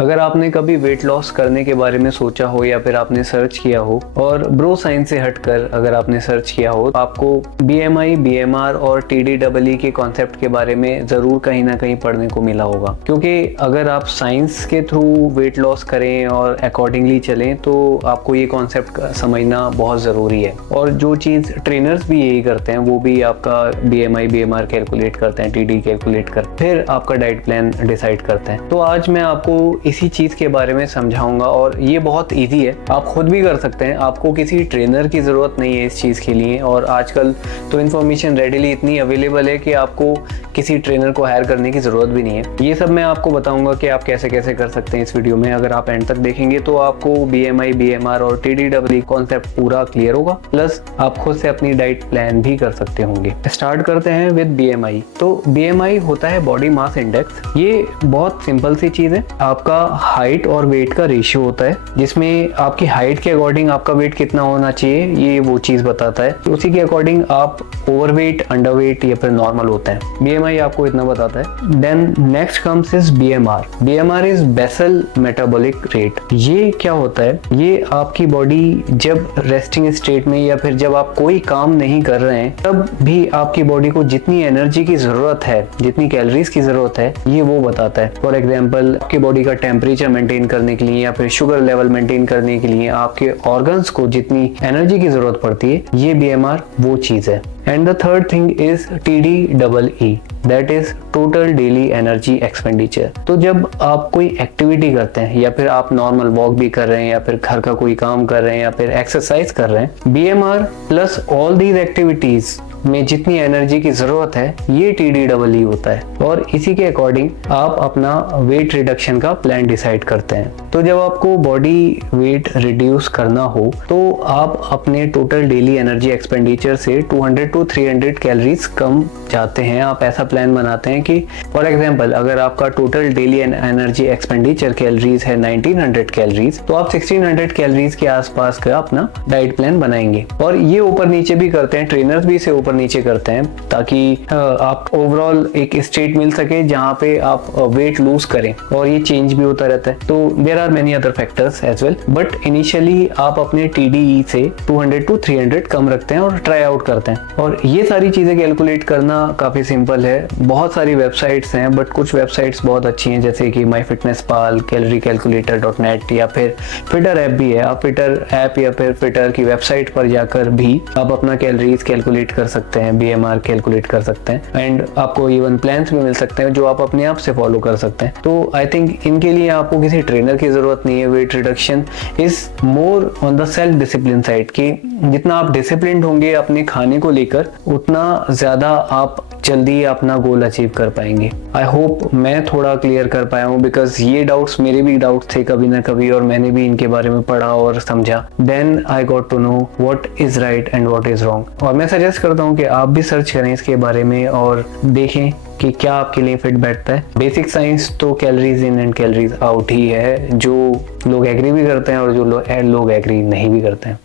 अगर आपने कभी वेट लॉस करने के बारे में सोचा हो या फिर आपने सर्च किया हो और ब्रो साइंस से हटकर अगर आपने सर्च किया हो, आपको BMI, BMR और TDEE के कॉन्सेप्ट के बारे में ज़रूर कहीं ना कहीं पढ़ने को मिला होगा। क्योंकि अगर आप साइंस के थ्रू वेट लॉस करें और अकॉर्डिंगली चलें तो आपको ये कॉन्सेप्ट समझना बहुत ज़रूरी है। और जो चीज़ ट्रेनर्स भी यही करते हैं, वो भी आपका BMI, BMR कैलकुलेट करते हैं, TD कैलकुलेट कर फिर आपका डाइट प्लान डिसाइड करते हैं। तो आज मैं आपको इसी चीज़ के बारे में समझाऊंगा और ये बहुत इजी है, आप खुद भी कर सकते हैं। आपको किसी ट्रेनर की ज़रूरत नहीं है इस चीज़ के लिए। और आजकल तो इन्फॉर्मेशन रेडिली इतनी अवेलेबल है कि आपको किसी ट्रेनर को हायर करने की ज़रूरत भी नहीं है। ये सब मैं आपको बताऊंगा कि आप कैसे कैसे कर सकते हैं इस वीडियो में। अगर आप एंड तक देखेंगे तो आपको BMI, BMR और TDEE कॉन्सेप्ट पूरा क्लियर होगा, प्लस आप खुद से अपनी डाइट प्लान भी कर सकते होंगे। स्टार्ट करते हैं विद BMI। तो BMI होता है बॉडी मास इंडेक्स। ये बहुत सिंपल सी चीज़ है, आपका हाइट और वेट का रेशियो होता है, जिसमें आपकी हाइट के अकॉर्डिंग आपका वेट कितना होना चाहिए ये वो चीज़ बताता है। उसी के अकॉर्डिंग आप ओवरवेट, अंडरवेट या फिर नॉर्मल होते हैं। BMI आपको इतना बताता है। Then next comes is BMR। BMR is basal metabolic rate. ये क्या होता है? ये आपकी बॉडी जब रेस्टिंग स्टेट में या फिर जब आप कोई काम नहीं कर रहे हैं तब भी आपकी बॉडी को जितनी एनर्जी की जरूरत है, जितनी कैलोरीज की जरूरत है, ये वो बताता है। फॉर एग्जाम्पल, आपकी बॉडी का टेम्परेचर मेंटेन करने के लिए या फिर शुगर लेवल मेंटेन करने के लिए आपके ऑर्गन्स को जितनी एनर्जी की जरूरत पड़ती है, ये BMR वो चीज़ है। And the third thing is TDEE, that is total daily energy expenditure. तो जब आप कोई एक्टिविटी करते हैं या फिर आप नॉर्मल वॉक भी कर रहे हैं या फिर घर का कोई काम कर रहे हैं या फिर एक्सरसाइज कर रहे हैं, BMR plus all these activities में जितनी एनर्जी की जरूरत है ये TDEE होता है। और इसी के अकॉर्डिंग आप अपना वेट रिडक्शन का प्लान डिसाइड करते हैं। तो जब आपको बॉडी वेट रिड्यूस करना हो तो आप अपने टोटल डेली एनर्जी एक्सपेंडिचर से 200 to 300 कैलोरीज कम जाते हैं। आप ऐसा प्लान बनाते हैं कि फॉर एग्जांपल, अगर आपका total daily energy expenditure calories है 1900 कैलोरीज, तो आप 1600 कैलोरीज के आसपास का अपना डाइट प्लान बनाएंगे। और ये ऊपर नीचे भी करते हैं, ट्रेनर्स भी इसे ऊपर नीचे करते हैं, ताकि आप ओवरऑल एक स्टेट मिल सके जहां पे आप वेट लूज करें। और ये चेंज भी होता रहता है। तो there are many other factors as well, but initially आप अपने TDE से 200 to 300 कम रखते हैं और ट्राई आउट करते हैं। और ये सारी चीजें कैलकुलेट करना काफी सिंपल है। बहुत सारी वेबसाइट्स हैं, बट कुछ वेबसाइट्स बहुत अच्छी हैं, जैसे कि MyFitnessPal, calorie-calculator.net या फिर फिटर ऐप भी है। आप फिटर ऐप या फिर फिटर की वेबसाइट पर जाकर भी आप अपना कैलोरीज कैलकुलेट कर सकते हैं, BMR कैलकुलेट कर सकते हैं, एंड आपको इवन प्लान्स भी मिल सकते हैं जो आप अपने आप से फॉलो कर सकते हैं। तो आई थिंक इनके लिए आपको किसी ट्रेनर की जरूरत नहीं है। Weight reduction is more on the self discipline side, कि जितना आप डिसिप्लिन होंगे अपने खाने को लेकर, उतना ज्यादा आप जल्दी अपना गोल अचीव कर पाएंगे। आई होप मैं थोड़ा क्लियर कर पाया हूँ, बिकॉज ये डाउट्स मेरे भी डाउट्स थे कभी ना कभी, और मैंने भी इनके बारे में पढ़ा और समझा। Then I got to know what is right and what is wrong. और मैं सजेस्ट करता हूँ कि आप भी सर्च करें इसके बारे में और देखें कि क्या आपके लिए फिट बैठता है। बेसिक साइंस तो calories in and calories out ही है, जो लोग एग्री भी करते हैं और जो लोग एग्री नहीं भी करते हैं।